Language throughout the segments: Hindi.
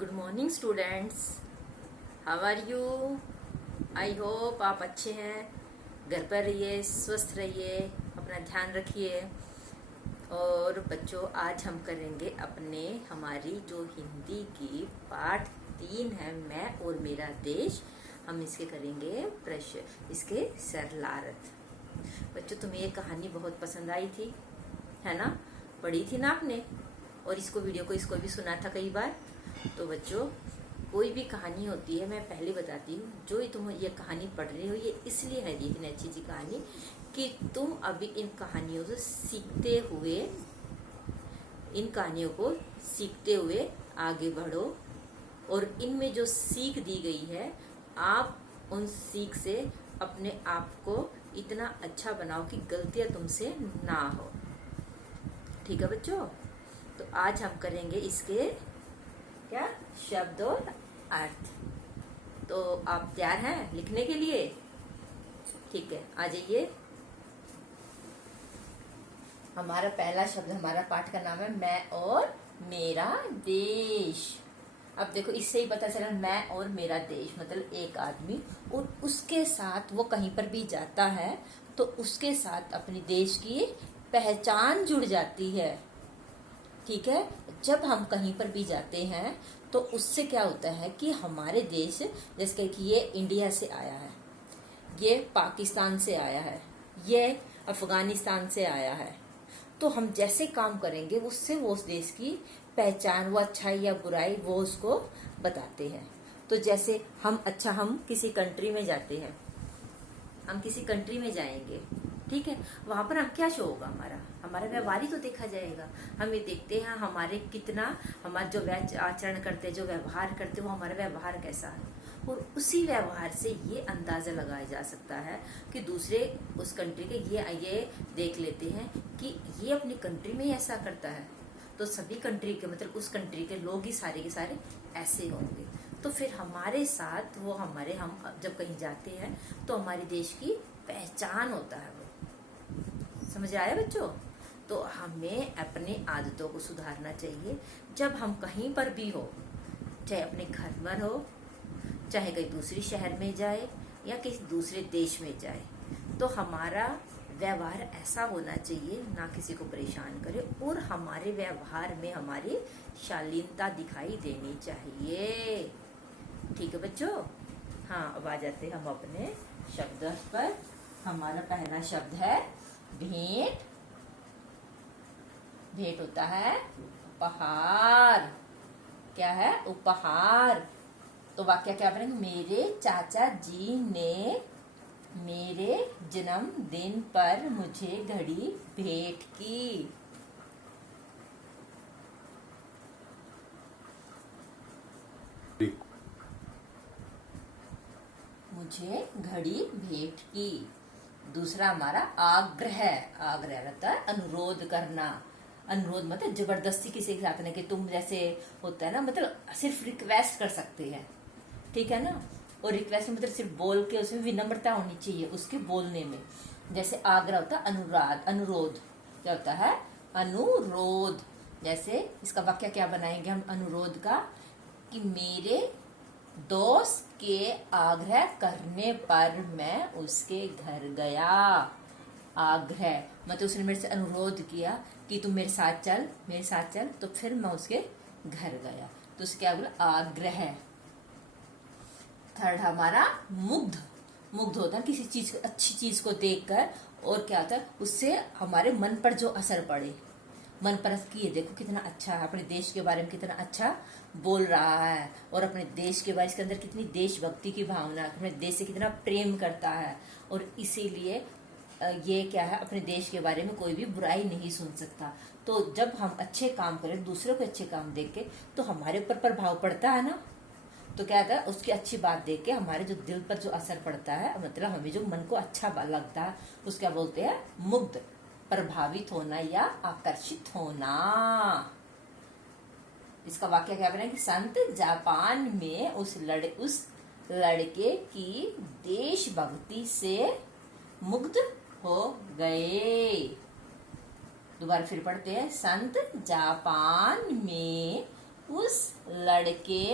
Good morning students, how are you. I hope आप अच्छे हैं। घर पर रहिए, स्वस्थ रहिए, अपना ध्यान रखिए। और बच्चों, आज हम करेंगे हमारी जो हिंदी की पाठ 3 है, मैं और मेरा देश। हम इसके करेंगे प्रश्न, इसके सरलार्थ। बच्चों, तुम्हें ये कहानी बहुत पसंद आई थी, है ना? पढ़ी थी ना आपने? और इसको भी सुना था कई बार। तो बच्चों, कोई भी कहानी होती है, मैं पहले बताती हूँ, जो तुम ये कहानी पढ़ रहे हो ये इसलिए है, इतनी अच्छी कहानी, कि तुम अभी इन कहानियों को सीखते हुए आगे बढ़ो। और इनमें जो सीख दी गई है, आप उन सीख से अपने आप को इतना अच्छा बनाओ कि गलतियां तुमसे ना हो। ठीक है बच्चों? तो आज हम करेंगे इसके क्या शब्द और अर्थ। तो आप तैयार हैं लिखने के लिए? ठीक है, आ जाइए। हमारा पहला शब्द, हमारा पाठ का नाम है मैं और मेरा देश। अब देखो, इससे ही पता चला मैं और मेरा देश मतलब एक आदमी, और उसके साथ वो कहीं पर भी जाता है तो उसके साथ अपने देश की पहचान जुड़ जाती है। ठीक है, जब हम कहीं पर भी जाते हैं तो उससे क्या होता है कि हमारे देश, जैसे कि ये इंडिया से आया है, ये पाकिस्तान से आया है, ये अफगानिस्तान से आया है, तो हम जैसे काम करेंगे उससे वो उस देश की पहचान, वो अच्छाई या बुराई, वो उसको बताते हैं। तो जैसे हम किसी कंट्री में जाते हैं, हम किसी कंट्री में जाएंगे, ठीक है, वहां पर हम क्या शो होगा, हमारा व्यवहार ही तो देखा जाएगा। हम ये देखते हैं हमारा जो आचरण करते, जो व्यवहार करते, वो हमारा व्यवहार कैसा है। और उसी व्यवहार से ये अंदाजा लगाया जा सकता है कि दूसरे उस कंट्री के ये देख लेते हैं कि ये अपनी कंट्री में ही ऐसा करता है, तो सभी कंट्री के मतलब उस कंट्री के लोग ही सारे के सारे ऐसे होंगे। तो फिर हमारे साथ हम जब कहीं जाते हैं तो हमारे देश की पहचान होता है वो। समझ आया बच्चों? तो हमें अपने आदतों को सुधारना चाहिए। जब हम कहीं पर भी हो, चाहे अपने घर पर हो, चाहे कहीं दूसरे शहर में जाए या किसी दूसरे देश में जाए, तो हमारा व्यवहार ऐसा होना चाहिए, ना किसी को परेशान करे, और हमारे व्यवहार में हमारी शालीनता दिखाई देनी चाहिए। ठीक है बच्चों? हाँ, अब आ जाते हैं हम अपने शब्द पर। हमारा पहला शब्द है भेंट। भेंट होता है उपहार। क्या है? उपहार। तो वाक्य क्या बनेगा? मेरे चाचा जी ने मेरे जन्मदिन पर मुझे घड़ी भेंट की। मुझे घड़ी भेंट की। दूसरा हमारा आग्रह। आग्रह रहता है अनुरोध करना। अनुरोध मतलब जबरदस्ती किसी के साथ नहीं, कि तुम जैसे होता है ना, मतलब सिर्फ रिक्वेस्ट कर सकते हैं, ठीक है ना। और रिक्वेस्ट मतलब सिर्फ बोल के, उसमें विनम्रता होनी चाहिए उसके बोलने में। जैसे आग्रह होता है अनुराग, अनुरोध। क्या होता है? अनुरोध। जैसे इसका वाक्य क्या बनाएंगे हम अनुरोध का, कि मेरे दोस्त के आग्रह करने पर मैं उसके घर गया। आग्रह मतलब उसने मेरे से अनुरोध किया कि तुम मेरे साथ चल, तो फिर मैं उसके घर गया, तो उसके क्या बोला? आग्रह। थर्ड हमारा मुग्ध। मुग्ध होता है किसी चीज, अच्छी चीज को देखकर, और क्या होता है उससे हमारे मन पर जो असर पड़े, मन पर कि ये देखो कितना अच्छा है, अपने देश के बारे में कितना अच्छा बोल रहा है, और अपने देश के बारे में इसके अंदर कितनी देशभक्ति की भावना, अपने देश से कितना प्रेम करता है। और इसीलिए ये क्या है, अपने देश के बारे में कोई भी बुराई नहीं सुन सकता। तो जब हम अच्छे काम करें, दूसरों के अच्छे काम देख के, तो हमारे ऊपर प्रभाव पड़ता है ना। तो क्या होता है, उसकी अच्छी बात देख के हमारे जो दिल पर जो असर पड़ता है, मतलब हमें जो मन को अच्छा लगता है, उसको क्या बोलते हैं? मुग्ध। प्रभावित होना या आकर्षित होना। इसका वाक्य क्या बना कि संत जापान में उस लड़के की देशभक्ति से मुग्ध हो गए। दोबारा फिर पढ़ते हैं। संत जापान में उस लड़के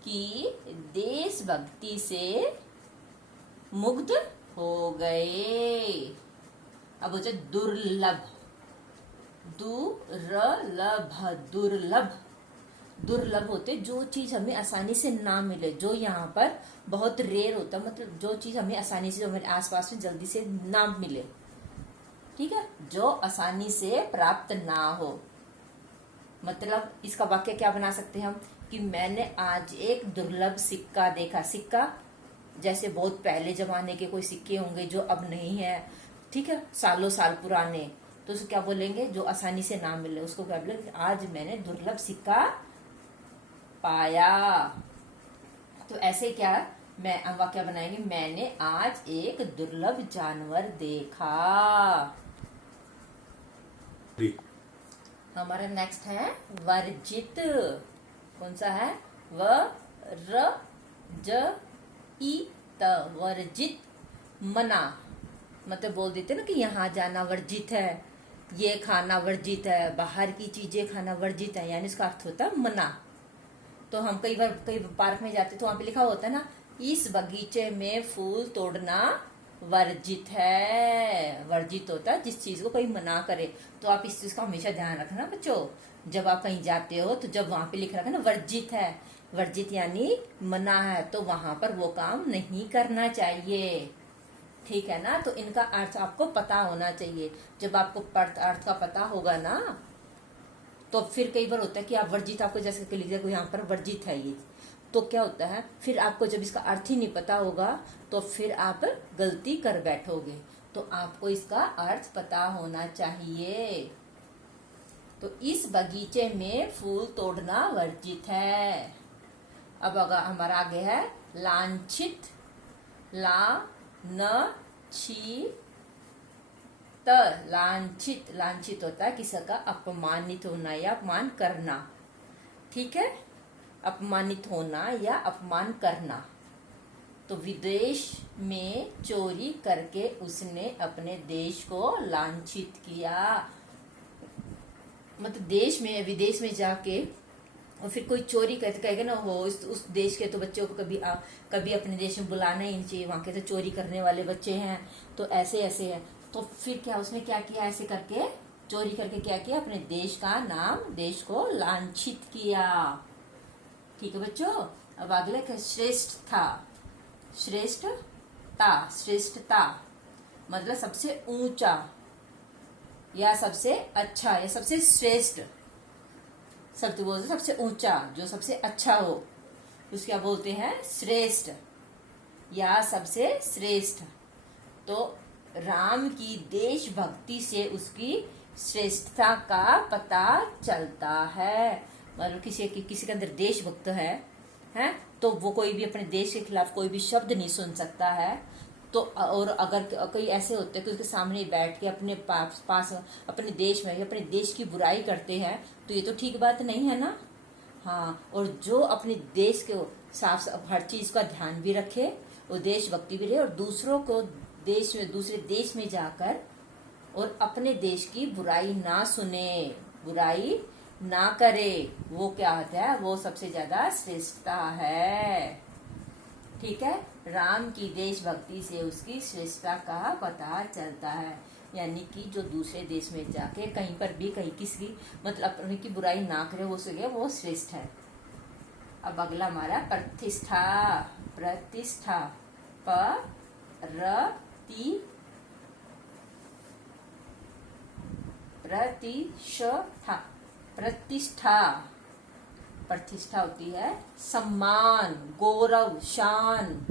की देशभक्ति से मुग्ध हो गए। अब हो जाए दुर्लभ, दुर्लभ, दुर्लभ, दुर्लभ होते जो चीज हमें आसानी से ना मिले, जो यहाँ पर बहुत रेयर होता, मतलब जो चीज हमें आसानी से, जो हमारे आसपास में जल्दी से ना मिले, ठीक है, जो आसानी से प्राप्त ना हो। मतलब इसका वाक्य क्या बना सकते हैं हम कि मैंने आज एक दुर्लभ सिक्का देखा। सिक्का जैसे बहुत पहले जमाने के कोई सिक्के होंगे जो अब नहीं है, ठीक है, सालों साल पुराने, तो उसको क्या बोलेंगे, जो आसानी से ना मिले उसको क्या बोलेंगे, आज मैंने दुर्लभ सिक्का पाया। तो ऐसे क्या मैं वाक्य बनाएंगे, मैंने आज एक दुर्लभ जानवर देखा। हमारा नेक्स्ट है वर्जित। कौन सा है, वर्जित, मना, मतलब बोल देते ना कि यहाँ जाना वर्जित है, ये खाना वर्जित है, बाहर की चीजें खाना वर्जित है, यानी इसका अर्थ होता है मना। तो हम कई पार्क में जाते तो वहां पे लिखा होता है ना, इस बगीचे में फूल तोड़ना वर्जित है। वर्जित होता है जिस चीज को कोई मना करे। तो आप इस चीज का हमेशा ध्यान रखना बच्चों, जब आप कहीं जाते हो तो जब वहां पे लिख रखा ना वर्जित है, वर्जित यानी मना है, तो वहां पर वो काम नहीं करना चाहिए, ठीक है ना। तो इनका अर्थ आपको पता होना चाहिए। जब आपको अर्थ का पता होगा ना, तो फिर कई बार होता है कि आप वर्जित, आपको जैसे लिख दिया यहाँ पर वर्जित है ये, तो क्या होता है फिर आपको जब इसका अर्थ ही नहीं पता होगा तो फिर आप गलती कर बैठोगे। तो आपको इसका अर्थ पता होना चाहिए। तो इस बगीचे में फूल तोड़ना वर्जित है। अब अगर हमारा आगे है लांछित, लांछित, लांछित होता है किसी का अपमानित होना या अपमान करना, ठीक है, अपमानित होना या अपमान करना। तो विदेश में चोरी करके उसने अपने देश को लांछित किया। मतलब देश में, विदेश में जाके और फिर कोई चोरी करके कहेगा ना, हो उस देश के तो बच्चों को कभी अपने देश में बुलाना ही नहीं चाहिए, वहां के तो चोरी करने वाले बच्चे हैं, तो ऐसे ऐसे है। तो फिर क्या उसने क्या किया, ऐसे करके चोरी करके क्या किया, अपने देश का नाम, देश को लांछित किया, ठीक है बच्चों। अब अगले श्रेष्ठता, श्रेष्ठता, श्रेष्ठता मतलब सबसे ऊंचा या सबसे अच्छा या सबसे श्रेष्ठ, शब्द बोलते सबसे ऊंचा, जो सबसे अच्छा हो उसको क्या बोलते हैं, श्रेष्ठ या सबसे श्रेष्ठ। तो राम की देशभक्ति से उसकी श्रेष्ठता का पता चलता है। मतलब किसी के अंदर देशभक्त है तो वो कोई भी अपने देश के खिलाफ कोई भी शब्द नहीं सुन सकता है। तो और अगर कई ऐसे होते हैं कि उसके सामने बैठ के अपने पास अपने देश में अपने देश की बुराई करते हैं, तो ये तो ठीक बात नहीं है ना। हाँ, और जो अपने देश के साफ हर चीज का ध्यान भी रखे और देशभक्ति भी रहे और दूसरों को दूसरे देश में जाकर और अपने देश की बुराई ना सुने, बुराई ना करे, वो क्या होता है, वो सबसे ज्यादा श्रेष्ठता है, ठीक है। राम की देशभक्ति से उसकी श्रेष्ठता का पता चलता है, यानी कि जो दूसरे देश में जाके कहीं पर भी कहीं किसी मतलब अपने की बुराई ना करे, वो श्रेष्ठ है। अब अगला हमारा प्रतिष्ठा, प्रतिष्ठा, प्रतिष्ठा, प्रतिष्ठा, प्रतिष्ठा होती है सम्मान, गौरव, शान,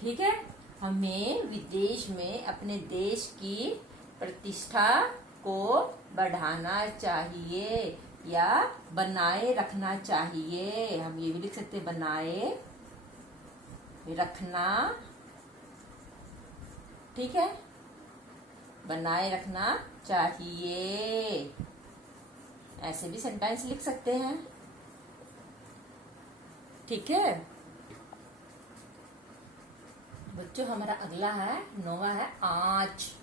ठीक है। हमें विदेश में अपने देश की प्रतिष्ठा को बढ़ाना चाहिए या बनाए रखना चाहिए। हम ये भी लिख सकते हैं, बनाए रखना, ठीक है, बनाए रखना चाहिए, ऐसे भी सेंटेंस लिख सकते हैं, ठीक है बच्चों। हमारा अगला है 9वां है आँच।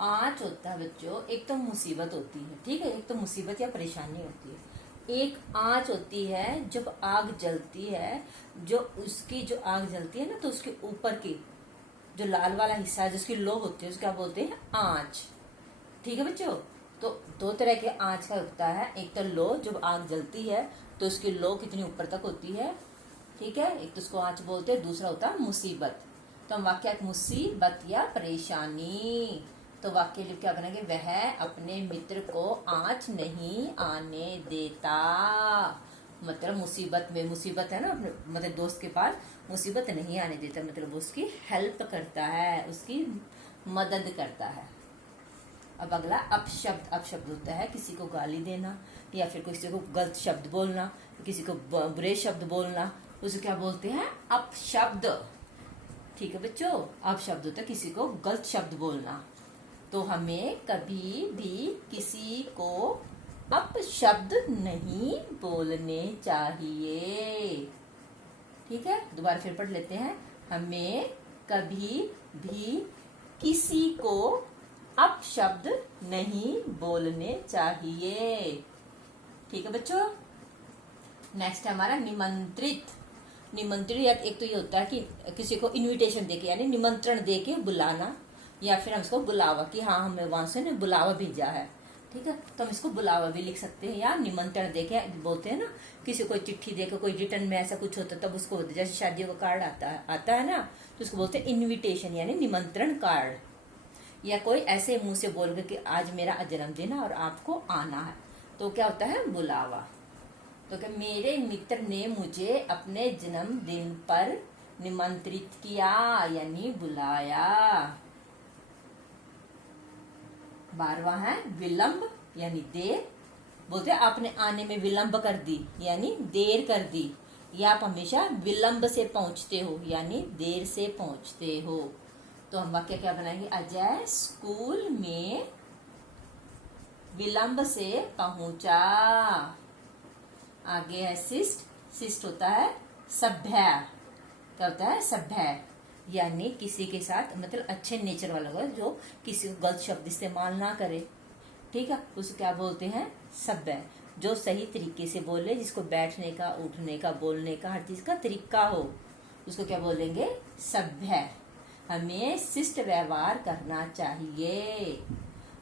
आँच होता है बच्चों, एक तो मुसीबत होती है, ठीक है, एक तो मुसीबत या परेशानी होती है। एक आंच होती है जब आग जलती है, जो उसकी जो आग जलती है ना, तो उसके ऊपर की जो लाल वाला हिस्सा है जिसकी लो होती है उसको क्या बोलते हैं, आंच। ठीक है बच्चों, तो दो तरह के आंच का होता है, एक तो लो, जब आग जलती है तो उसकी लो कितनी ऊपर तक होती है, ठीक है, एक तो उसको आंच बोलते हैं, दूसरा होता है मुसीबत। तो हम वाक्य मुसीबत या परेशानी, तो वाक्य जब क्या बनेंगे, वह अपने मित्र को आंच नहीं आने देता। मतलब मुसीबत में, मुसीबत है ना, अपने मतलब दोस्त के पास मुसीबत नहीं आने देता, मतलब उसकी हेल्प करता है, उसकी मदद करता है। अब अगला अपशब्द। अपशब्द होता है किसी को गाली देना या फिर किसी को गलत शब्द बोलना, किसी को बुरे शब्द बोलना, उसे क्या बोलते हैं, अपशब्द। ठीक है बच्चों, अपशब्द होता है किसी को गलत शब्द बोलना। तो हमें कभी भी किसी को अपशब्द नहीं बोलने चाहिए। ठीक है, दोबारा फिर पढ़ लेते हैं। हमें कभी भी किसी को अपशब्द नहीं बोलने चाहिए। ठीक है बच्चों, नेक्स्ट है हमारा निमंत्रित। निमंत्रित या एक तो ये होता है कि किसी को इनविटेशन देके यानी निमंत्रण देके बुलाना, या फिर हम इसको बुलावा कि हाँ हमें वहां से ने बुलावा भेजा है। ठीक है, तो हम इसको बुलावा भी लिख सकते हैं या निमंत्रण देके बोलते हैं ना, किसी को चिट्ठी देके कोई रिटर्न में ऐसा कुछ होता है तब उसको, जैसे शादियों का कार्ड आता है ना, तो उसको बोलते हैं इन्विटेशन यानी निमंत्रण कार्ड। या कोई ऐसे मुंह से बोल के कि आज मेरा जन्मदिन है और आपको आना है, तो क्या होता है, बुलावा। तो क्या मेरे मित्र ने मुझे अपने जन्मदिन पर निमंत्रित किया यानी बुलाया। 12वां है विलंब यानी देर। बोलते हैं आपने आने में विलंब कर दी यानी देर कर दी, या आप हमेशा विलंब से पहुंचते हो यानी देर से पहुंचते हो। तो हम वाक्य क्या बनाएंगे, अजय स्कूल में विलंब से पहुंचा। आगे है शिष्ट। शिष्ट होता है सभ्य। क्या होता है, सभ्य यानी किसी के साथ मतलब अच्छे नेचर वाला होगा, जो किसी को गलत शब्द इस्तेमाल ना करे। ठीक है, उसे क्या बोलते हैं, सभ्य। जो सही तरीके से बोले, जिसको बैठने का, उठने का, बोलने का, हर चीज का तरीका हो, उसको क्या बोलेंगे, सभ्य। हमें शिष्ट व्यवहार करना चाहिए।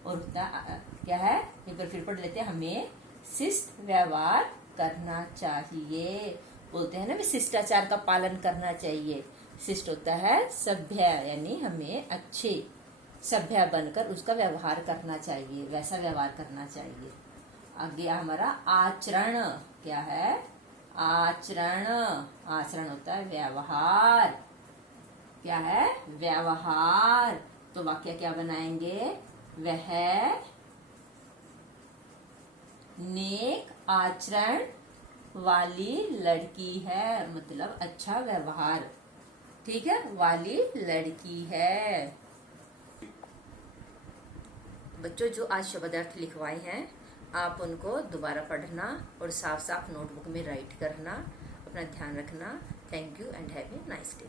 और क्या है, एक बार फिर पढ़ लेते हैं, हमें शिष्ट व्यवहार करना चाहिए। बोलते हैं ना भी शिष्टाचार का पालन करना चाहिए। शिष्ट होता है सभ्य यानी हमें अच्छे सभ्य बनकर उसका व्यवहार करना चाहिए, वैसा व्यवहार करना चाहिए। आगे हमारा आचरण। क्या है, आचरण। आचरण होता है व्यवहार। क्या है, व्यवहार। तो वाक्य क्या बनाएंगे, वह नेक आचरण वाली लड़की है, मतलब अच्छा व्यवहार, ठीक है, वाली लड़की है। बच्चों जो आज शब्दार्थ लिखवाए हैं आप उनको दोबारा पढ़ना और साफ साफ नोटबुक में राइट करना। अपना ध्यान रखना। Thank you and have a nice day.